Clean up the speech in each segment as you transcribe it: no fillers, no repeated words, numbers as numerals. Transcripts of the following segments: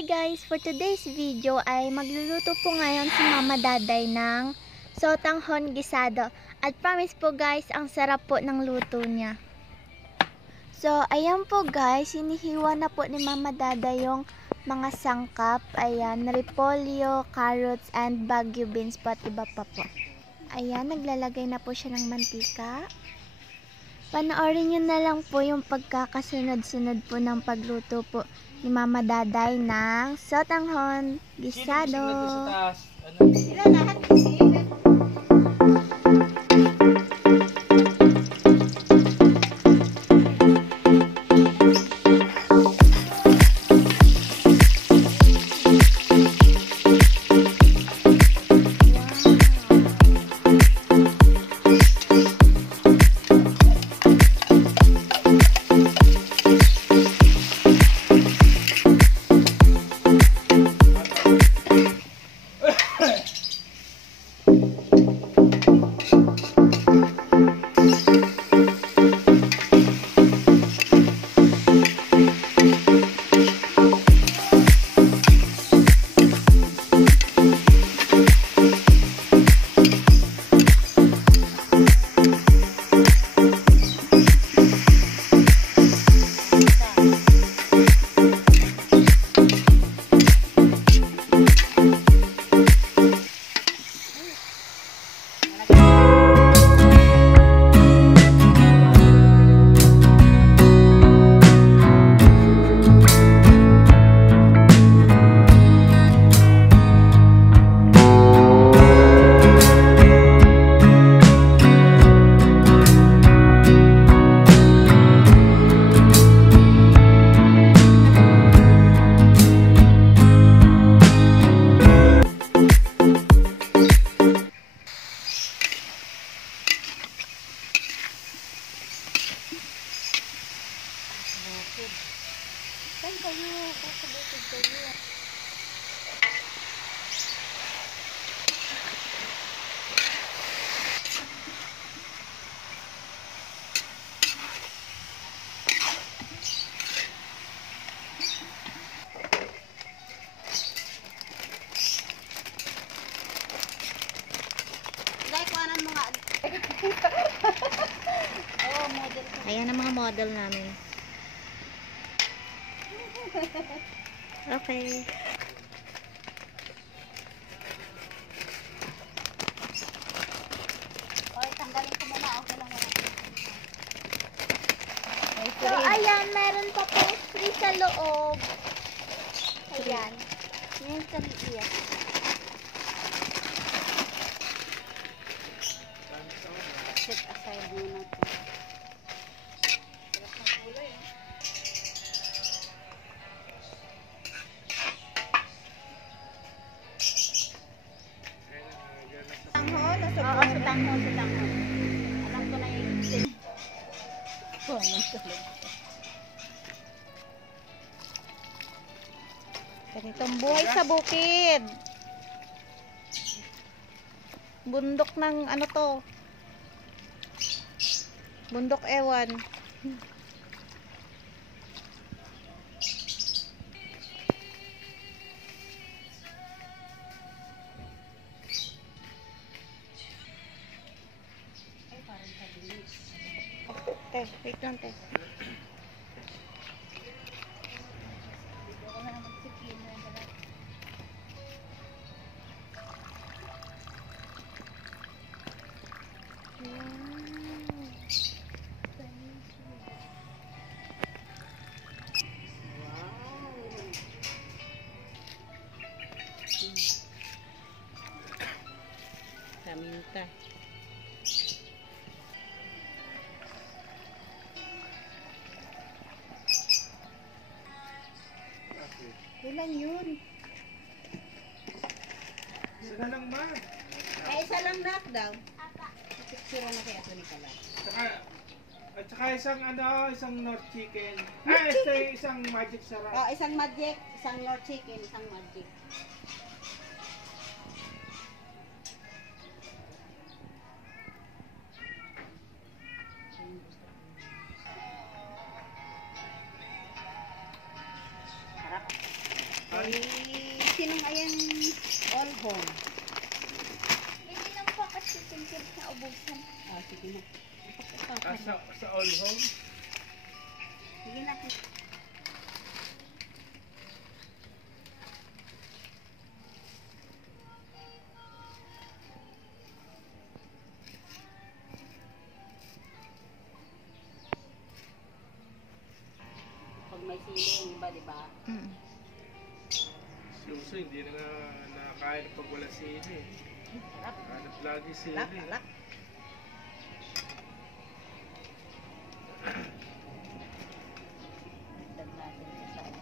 Hi guys! For today's video ay magluluto po ngayon si Mama Daday ng sotanghon gisado. At promise po guys, ang sarap po ng luto niya. So, ayan po guys, hinihiwa na po ni Mama Daday yung mga sangkap. Ayan, repolyo, carrots, and bagu beans po at iba pa po. Ayan, naglalagay na po siya ng mantika. Panoorin nyo na lang po yung pagkakasunod-sunod po ng pagluto po ni Mama Daday ng sotanghon gisado. Sila lahat kasi. Saan kayo? Kakabukid kayo. Ayan ang mga model namin. Okay. Okay, tanggalin ko muna. Okay lang wala. So, ayan, meron pa po free sa loob. Ayan. Yan sa liya. Set aside muna ito. Oo, sutanghon. Alam ko na yung Ganitong buhay sa bukid. Bundok ng ano to. Bundok ewan. Te, wait lang te. Kaminta. Ilan yun? Isa lang ma. Isa lang knockdown. Picture na kaya ito ni Kala. At saka isang North Chicken. Isang Magic Sarap. Oh, isang magic, isang Lord Chicken, isang magic. Ay, Sa all home. Sige na. Pag may siling, iba, di ba? Mm. Si Uso hindi na nga nakakain pag wala sili. Sarap. Hanap lagi sili. Alak, alak. Dagdag natin sa ano.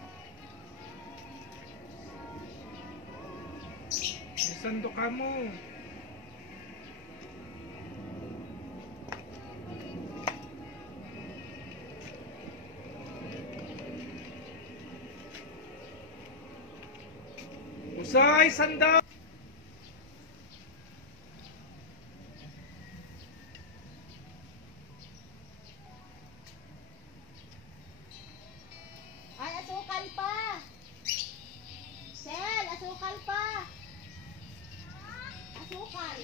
Isando ka mo. Usay, sando! Ay, asukal pa! Sel, asukal pa! Asukal!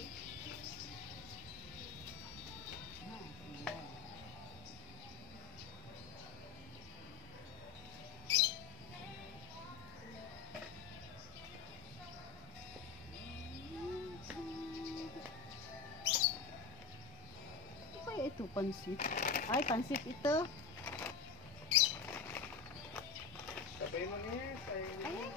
Ano kaya ito, pansit? Ay, pansit ito. Sabay mo niya. Ayan.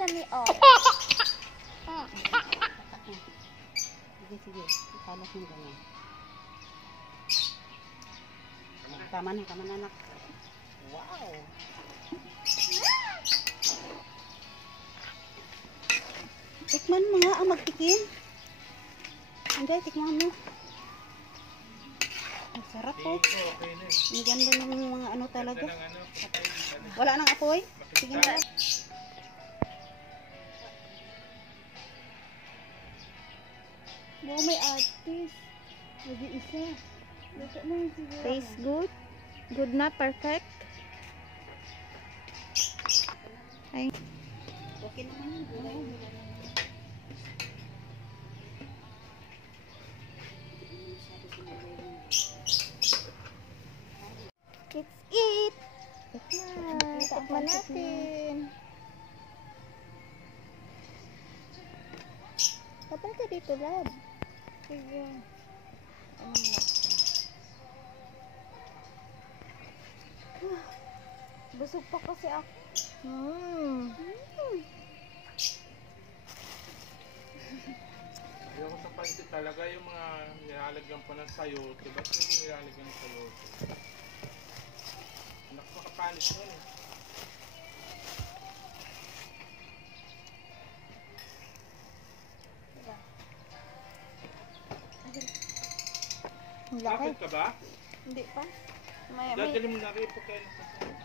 Sesame oil. Sige, sige. Italas mo ganyan. Tama na, anak. Wow! Tikman mo nga ang magtikim. Hindi, tikman mo. Ang sarap po. Okay na eh. Ang ganda ng mga ano talaga. Ng ano, patay. Wala nang apoy. Sige na. Wow, may artist. Nag-iisa. Luto mo yung siguro. Taste good? Good na? Perfect? Ay. Okay naman yun. Let's eat! Tikman. Tikman natin. Kapal ka dito, lab. Sige. Anong lasa? Busog pa kasi ako. Mm. Ayoko sa pansit talaga yung mga nilalagyan pa ng sayote. Ba't hindi nilalagyan ng sayote? Anak, makapanis nun eh. Ang laki. Kapit ka ba? Hindi pa. May Dadali mo na rin pagkain ng pagkain.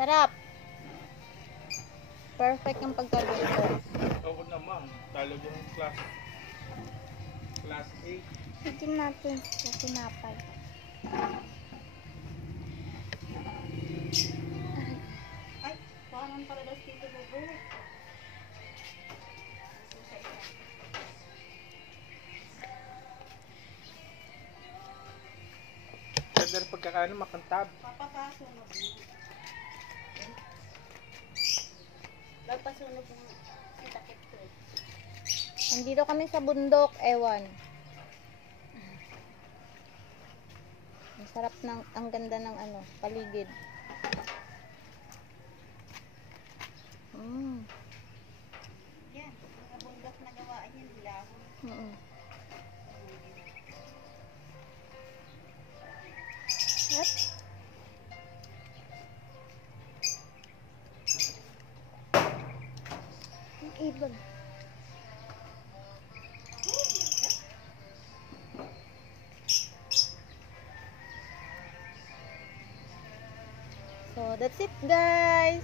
Sarap. Perfect ang pagkaluto. Oo naman. Talagang class. Class A. Higin natin sa tinapay. Ay, parang para daw dito bubo. Ganda rin pagkakain makantab. Papapasunog mo. Papasunog mo. Ang takip ko eh. Nandito kami sa bundok, ewan. Ang sarap ng, ang ganda ng ano, paligid. Mm. Yan, mga bundok na gawaan yan. Lahon. Mm. At ang ibon. So that's it guys.